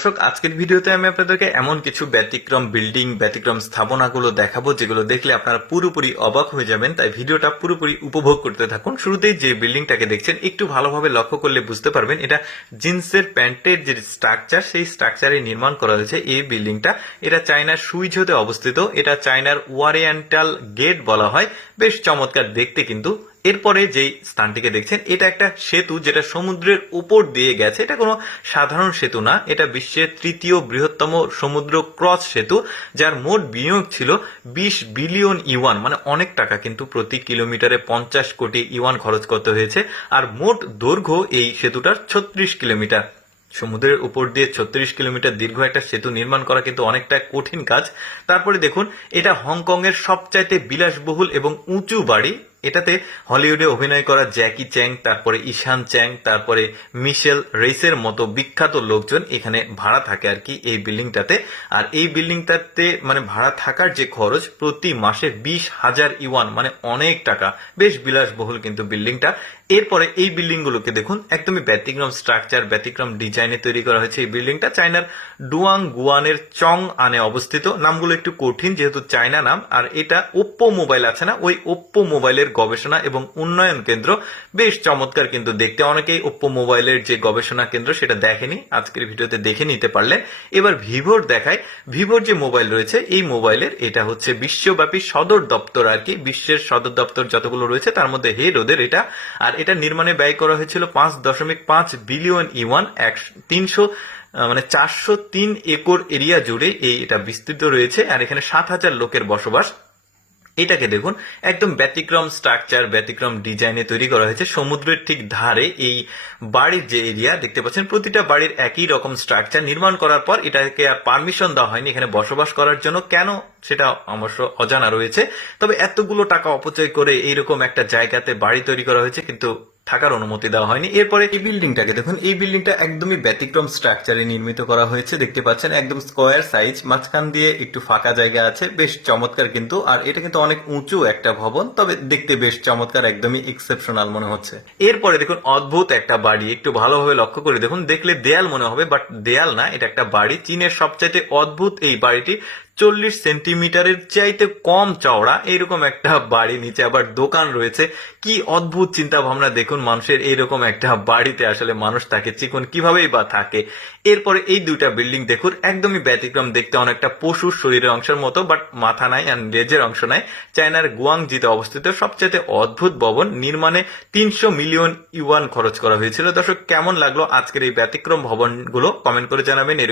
দর্শক, আজকের ভিডিওতে আমি আপনাদেরকে এমন কিছু ব্যতিক্রম বিল্ডিং ব্যতিক্রম স্থাপনাগুলো দেখাবো, যেগুলো দেখলে আপনারা পুরোপুরি অবাক হয়ে যাবেন। তাই ভিডিওটা পুরোপুরি উপভোগ করতে থাকুন। শুরুতেই যে বিল্ডিংটাকে দেখছেন, একটু ভালোভাবে লক্ষ্য করলে বুঝতে পারবেন, এটা জিন্সের প্যান্টের যে স্ট্রাকচার সেই স্ট্রাকচারে নির্মাণ করা হয়েছে এই বিল্ডিংটা এটা চায়নার সুইঝোতে অবস্থিত। এটা চায়নার ওয়ারিয়েন্টাল গেট বলা হয়। বেশ চমৎকার দেখতে কিন্তু এরপরে যেই স্থানটিকে দেখছেন, এটা একটা সেতু যেটা সমুদ্রের উপর দিয়ে গেছে। এটা কোনো সাধারণ সেতু না, এটা বিশ্বের তৃতীয় বৃহত্তম সমুদ্র ক্রস সেতু, যার মোট বিনিয়োগ ছিল বিশ বিলিয়ন ইওয়ান মানে অনেক টাকা। কিন্তু প্রতি কিলোমিটারে পঞ্চাশ কোটি ইওয়ান খরচ করতে হয়েছে, আর মোট দৈর্ঘ্য এই সেতুটার ছত্রিশ কিলোমিটার। সমুদ্রের উপর দিয়ে ছত্রিশ কিলোমিটার দীর্ঘ একটা সেতু নির্মাণ করা কিন্তু অনেকটা কঠিন কাজ। তারপরে দেখুন, এটা হংকং এর সবচাইতে বিলাসবহুল এবং উঁচু বাড়ি এটাতে হলিউডে অভিনয় করা জ্যাকি চ্যাং, তারপরে ঈশান চ্যাং, তারপরে মিশেল রেসের মতো বিখ্যাত লোকজন এখানে ভাড়া থাকে আর কি এই বিল্ডিংটাতে। আর এই বিল্ডিংটাতে মানে ভাড়া থাকার যে খরচ, প্রতি মাসে বিশ হাজার ইওয়ান মানে অনেক টাকা। বেশ বিলাসবহুল কিন্তু বিল্ডিংটা। এরপরে এই বিল্ডিং গুলোকে দেখুন, একদমই ব্যতিক্রম স্ট্রাকচার ব্যতিক্রম ডিজাইনে তৈরি করা হয়েছে এই বিল্ডিংটা। চায়নার ডুয়াং গুয়ানের চং আনে অবস্থিত। নামগুলো একটু কঠিন, যেহেতু চায়না নাম, আর এটা ওপ্পো মোবাইল আছে না? ওই ওপ্পো মোবাইলের গবেষণা এবং উন্নয়ন কেন্দ্র। বেশ চমৎকার কিন্তু দেখতে। অনেকেই ওপ্পো মোবাইলের যে গবেষণা কেন্দ্র সেটা দেখেনি, আজকের ভিডিওতে দেখে নিতে পারলেন এবার ভিভোর দেখায় ভিভোর যে মোবাইল রয়েছে, এই মোবাইলের এটা হচ্ছে বিশ্বব্যাপী সদর দপ্তর আর কি। বিশ্বের সদর দপ্তর যতগুলো রয়েছে, তার মধ্যে হেড ওদের এটা। আর এটা নির্মাণে ব্যয় করা হয়েছিল পাঁচ দশমিক পাঁচ বিলিয়ন ইওয়ান এক তিনশো মানে চারশো তিন একর এরিয়া জুড়ে এই এটা বিস্তৃত রয়েছে। আর এখানে সাত হাজার লোকের বসবাস। এটাকে দেখুন, একদম ব্যতিক্রম স্ট্রাকচার ব্যতিক্রম ডিজাইনে তৈরি করা হয়েছে। সমুদ্রের ঠিক ধারে এই বাড়ির যে এরিয়া দেখতে পাচ্ছেন, প্রতিটা বাড়ির একই রকম স্ট্রাকচার নির্মাণ করার পর এটাকে আর পারমিশন দেওয়া হয়নি এখানে বসবাস করার জন্য। কেন? সেটা অবশ্য অজানা রয়েছে। তবে এতগুলো টাকা অপচয় করে এইরকম একটা জায়গাতে বাড়ি তৈরি করা হয়েছে, কিন্তু থাকার অনুমতি দেওয়া হয়নি। এরপরে এই বিল্ডিংটাকে দেখুন, এই বিল্ডিংটা একদমই ব্যতিক্রম স্ট্রাকচারে নির্মিত করা হয়েছে। দেখতে পাচ্ছেন, একদম স্কোয়ার সাইজ মাঝখান দিয়ে একটু ফাঁকা জায়গা আছে, বেশ চমৎকার কিন্তু, আর এটা কিন্তু অনেক উঁচু একটা ভবন, তবে দেখতে বেশ চমৎকার, একদমই এক্সেপশনাল মনে হচ্ছে। এরপরে দেখুন, অদ্ভুত একটা বাড়ি, একটু ভালোভাবে লক্ষ্য করে দেখুন, দেখলে দেয়াল মনে হবে বাট দেয়াল না, এটা একটা বাড়ি। চীনের সবচাইতে অদ্ভুত এই বাড়িটি চল্লিশ সেন্টিমিটারের চাইতে কম চওড়া, এইরকম একটা বাড়ি নিচে আবার দোকান রয়েছে। কি অদ্ভুত চিন্তা ভাবনা দেখুন মানুষের এইরকম একটা বাড়িতে আসলে মানুষ থাকে, চিকন কিভাবেই বা থাকে। এরপরে এই দুইটা বিল্ডিং দেখুন, একদমই ব্যতিক্রম দেখতে, অনেকটা পশুর শরীরের অংশের মতো বাট মাথা নাই আর লেজের অংশ নাই। চায়নার গুয়াংজিতে অবস্থিত সবচেয়ে অদ্ভুত ভবন, নির্মাণে তিনশো মিলিয়ন ইউয়ান খরচ করা হয়েছিল। দর্শক, কেমন লাগল আজকের এই ব্যতিক্রম ভবনগুলো? কমেন্ট করে জানাবেন।